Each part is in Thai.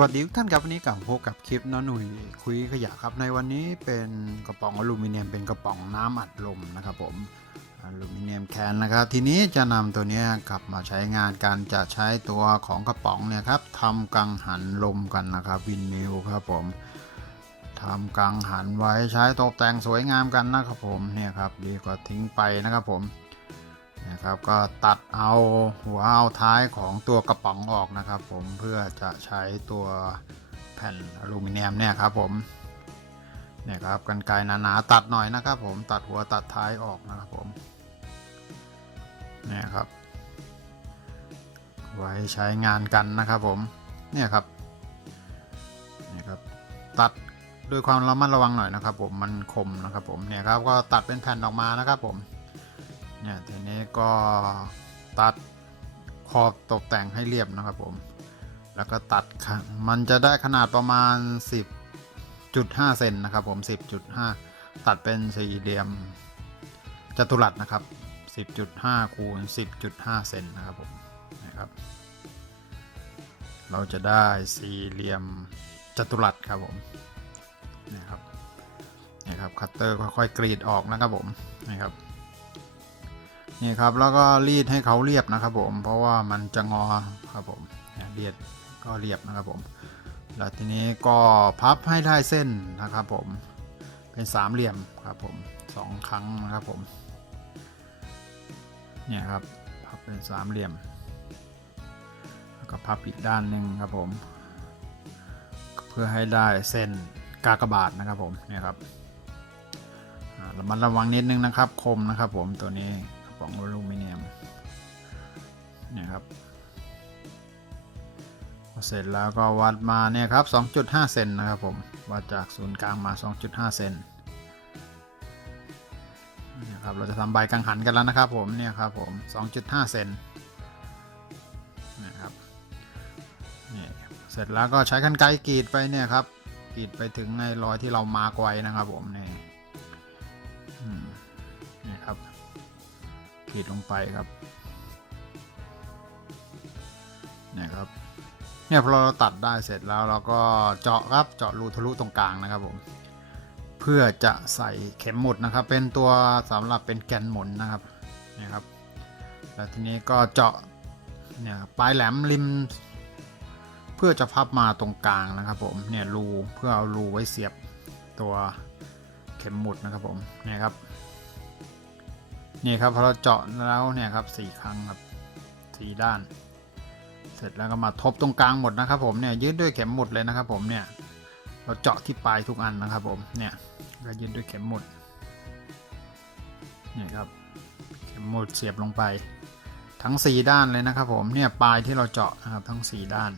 วัสดีทุกท่านครับวันนี้กลับมาพบกับคลิปน้อหนุ่ยคุยขยะครับในวันนี้เป็นกระป๋องอลูมิเนียมเป็นกระป๋องน้ำอัดลมนะครับผมอลูมิเนียมแคนนะครับ ทีนี้จะนำตัวนี้กลับมาใช้งานการจะใช้ตัวของกระป๋องเนี่ยครับทำกังหันลมกันนะครับวินมิลครับผมทำกังหันไว้ใช้ตกแต่งสวยงามกันนะครับผมเนี่ยครับดีกว่าทิ้งไปนะครับผม นะครับก็ตัดเอาหัวเอาท้ายของตัวกระป๋องออกนะครับ ผมเพื่อจะใช้ตัวแผ่นอลูมิเนียมเนี่ยครับผมเนี่ยครับกันไกรหนาๆตัดหน่อยนะครับ ผมตัดหัวตัดท้ายออกนะครับผมเนี่ยครับ ไว้ใช้งานกันนะครับผมเนี่ยครับเนี่ยครับตัดด้วยความระมัดระวังหน่อยนะครับ ผมมันคมนะครับ ผมเนี่ยครับก็ตัดเป็นแผ่นออกมานะครับผม เนี่ยทีนี้ก็ตัดขอบตกแต่งให้เรียบนะครับผม แล้วก็ตัดมันจะได้ขนาดประมาณ 10.5 เซนนะครับผม 10.5 ตัดเป็นสี่เหลี่ยมจัตุรัสนะครับ 10.5 คูณ 10.5 เซนนะครับผมนะครับ เราจะได้สี่เหลี่ยมจัตุรัสครับผมนะครับนะครับคัตเตอร์ค่อยๆกรีดออกนะครับผมนะครับ นี่ครับแล้วก็รีดให้เขาเรียบนะครับผมเพราะว่ามันจะงอครับผมเนี่ยเรียดก็เรียบนะครับผมแล้วทีนี้ก็พับให้ได้เส้นนะครับผมเป็นสามเหลี่ยมครับผมสองครั้งนะครับผมเนี่ยครับพับเป็นสามเหลี่ยมแล้วก็พับอีกด้านหนึ่งครับผม เพื่อให้ได้เส้นกากบาทนะครับผมเนี่ยครับอ่าระมัดระวังนิดนึงนะครับคมนะครับผมตัวนี้ กระป๋องอลูมิเนียมเนี่ยครับพอเสร็จแล้วก็วัดมาเนี่ยครับ 2.5 เซนนะครับผมวัดจากศูนย์กลางมา 2.5 เซนเนี่ยครับเราจะทำใบกังหันกันแล้วนะครับผมเนี่ยครับผม 2.5 เซนนะครับนี่เสร็จแล้วก็ใช้กันไกรกรีดไปเนี่ยครับกรีดไปถึงในรอยที่เรามาร์กไว้นะครับผมนี่ ขีดลงไปครับเนี่ยครับ เนี่ยพอเราตัดได้เสร็จแล้วเราก็เจาะครับเจาะรูทะลุตรงกลางนะครับผมเพื่อจะใส่เข็มหมุดนะครับ เป็นตัวสำหรับเป็นแกนหมุนนะครับเนี่ยครับ แล้วทีนี้ก็เจาะเนี่ยปลายแหลมริม เพื่อจะพับมาตรงกลางนะครับผมเนี่ยรูเพื่อเอารูไว้เสียบตัวเข็มหมุดนะครับผมเนี่ยครับ นี่ครับพอเราเจาะแล้วเนี่ยครับสี่ครั้งครับสี่ด้าน เสร็จแล้วก็มาทบตรงกลางหมดนะครับ ผมเนี่ยยืดด้วยเข็มหมุดเลยนะครับ ผมเนี่ยเราเจาะที่ปลายทุกอันนะครับ ผมเนี่ยเรายืดด้วยเข็มหมุดนี่ครับเข็มหมุดเสียบลงไป ทั้ง 4 ด้านเลยนะครับ ผมเนี่ยปลายที่เราเจาะนะครับทั้ง 4 ด้าน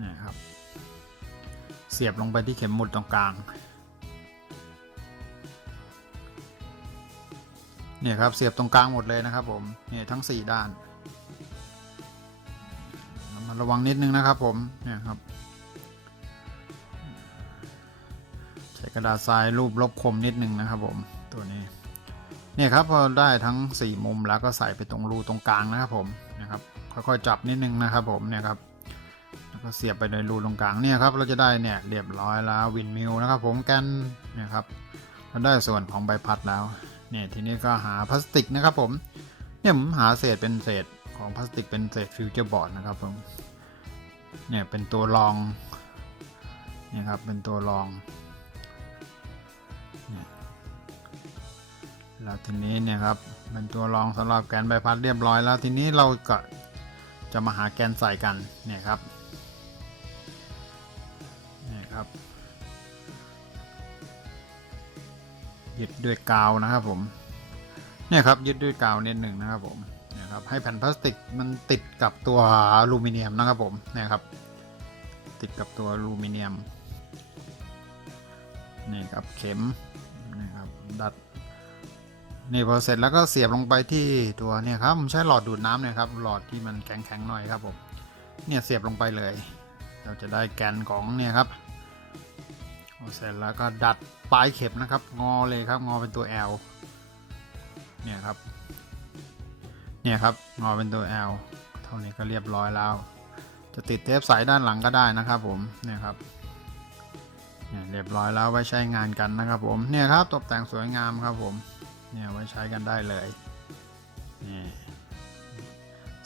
นี่ครับเสียบลงไปที่เข็มหมุดตรงกลาง เนี่ยครับเสียบตรงกลางหมดเลยนะครับผมเนี่ยทั้ง 4 ด้านมาระวังนิดนึงนะครับผมเนี่ยครับใช้กระดาษทรายรูปลบคมนิดนึงนะครับผมตัวนี้เนี่ยครับพอได้ทั้ง 4 มุมแล้วก็ใส่ไปตรงรูตรงกลางนะครับผมนะครับค่อยๆจับนิดนึงนะครับผมเนี่ยครับแล้วก็เสียบไปในรูตรงกลางเนี่ยครับเราจะได้เนี่ยเรียบร้อยแล้ววินมิลนะครับผมแกนเนี่ยครับเราได้ส่วนของใบพัดแล้ว เนี่ยทีนี้ก็หาพลาสติกนะครับผมเนี่ยผมหาเศษเป็นเศษของพลาสติกเป็นเศษฟิวเจอร์บอร์ดนะครับผมเนี่ยเป็นตัวรองเนี่ยครับเป็นตัวรองแล้วทีนี้เนี่ยครับเป็นตัวรองสำหรับแกนใบพัดเรียบร้อยแล้วทีนี้เราก็จะมาหาแกนใส่กันเนี่ยครับเนี่ยครับ ยึดด้วยกาวนะครับผมเนี่ยครับยึดด้วยกาวนิดหนึ่งนะครับผมนี่ยครับให้แผ่นพลาสติกมันติดกับตัวอลูมิเนียมนะครับผมเนี่ยครับ ติดกับตัวอลูมิเนียมนี่ครับเข็มนี่ครับดัดนี่พอเสร็จแล้วก็เสียบลงไปที่ตัวเนี่ยครับผมใช้หลอดดูดน้ำเนี่ยครับหลอดที่มันแข็งๆหน่อยครับผมเนี่ยเสียบลงไปเลย เราจะได้แกนของเนี่ยครับ เสร็จแล้วก็ดัดปลายเข็มนะครับ งอเลยครับ งอเป็นตัว L เนี่ยครับ เนี่ยครับ งอเป็นตัว L เท่านี้ก็เรียบร้อยแล้ว จะติดเทปใสด้านหลังก็ได้นะครับผม เนี่ยครับ เนี่ยเรียบร้อยแล้วไว้ใช้งานกันนะครับผม เนี่ยครับตกแต่งสวยงามครับผม เนี่ยไว้ใช้กันได้เลย นี่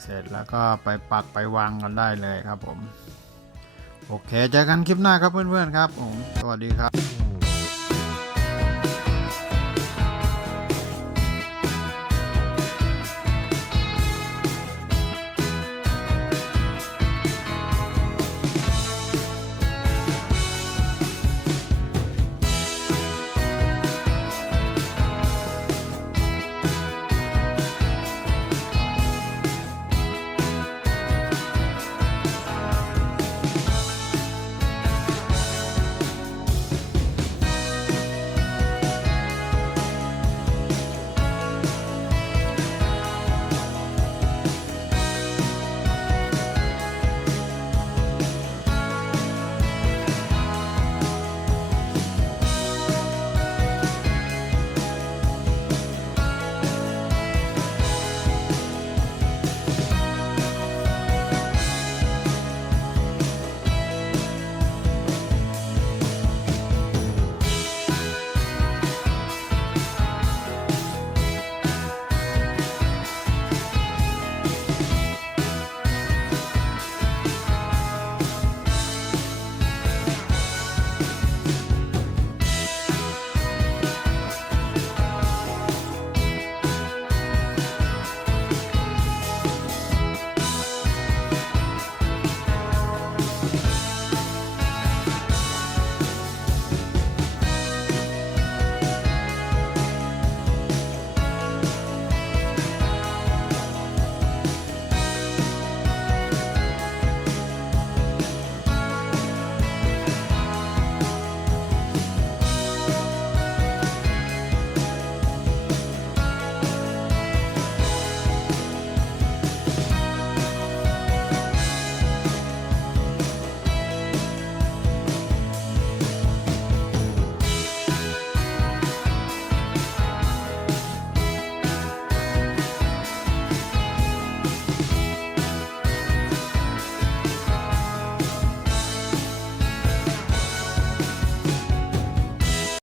เสร็จแล้วก็ไปปักไปวางกันได้เลยครับผม โอเคเจอกันคลิปหน้าครับเพื่อนๆครับผมสวัสดีครับ